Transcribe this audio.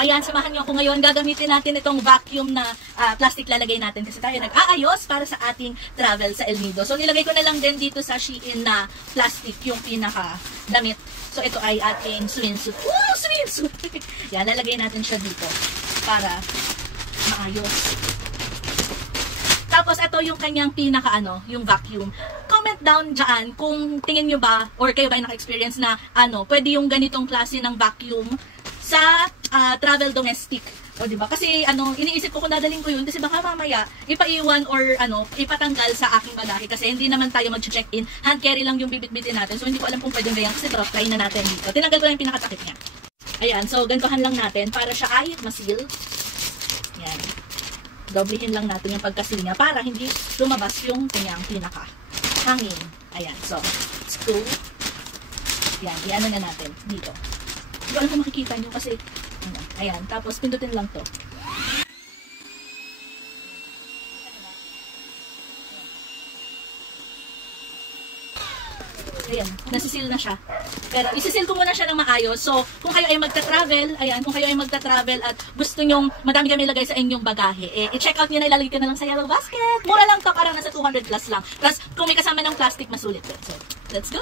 So ayan, samahan niyo ako ngayon. Gagamitin natin itong vacuum na plastic lalagay natin kasi tayo nag-aayos para sa ating travel sa El Nido. So nilagay ko na lang din dito sa Shein na plastic yung pinaka damit. So ito ay ating swimsuit. Woo! Swimsuit! Yan, lalagay natin siya dito para maayos. Tapos ito yung kanyang pinaka yung vacuum. Comment down dyan kung tingin nyo ba or kayo ba ay naka-experience na pwede yung ganitong klase ng vacuum sa travel domestic. O diba? Kasi iniisip ko kung dadalhin ko yun kasi baka mamaya ipaiwan or ipatanggal sa aking bagahe kasi hindi naman tayo mag-check-in. Hand carry lang yung bibit-bitin natin. So hindi ko alam kung pwedeng ganyan kasi try na natin dito. Tinanggal ko lang yung pinakatakip niya. Ayan, so gantohan lang natin para siya ay masil. Ayan. Doblihin lang natin yung pagkasil niya para hindi lumabas yung kanyang pinaka hangin. Ayan, so screw. Ayan, i-ano na natin dito. Hindi ko alam kung makikita nyo kasi ayan, tapos pindutin lang to. Ayan, nasisil na siya. Pero isisil ko muna siya ng maayos. So, kung kayo ay magta-travel, ayan, kung kayo ay magta-travel at gusto nyong madami kami lagay sa inyong bagahe, i-check out nyo na, ilalagay ko na lang sa yellow basket. Mura lang to, parang nasa 200 plus lang. Plus, kung may kasama ng plastic, masulit din. So, let's go!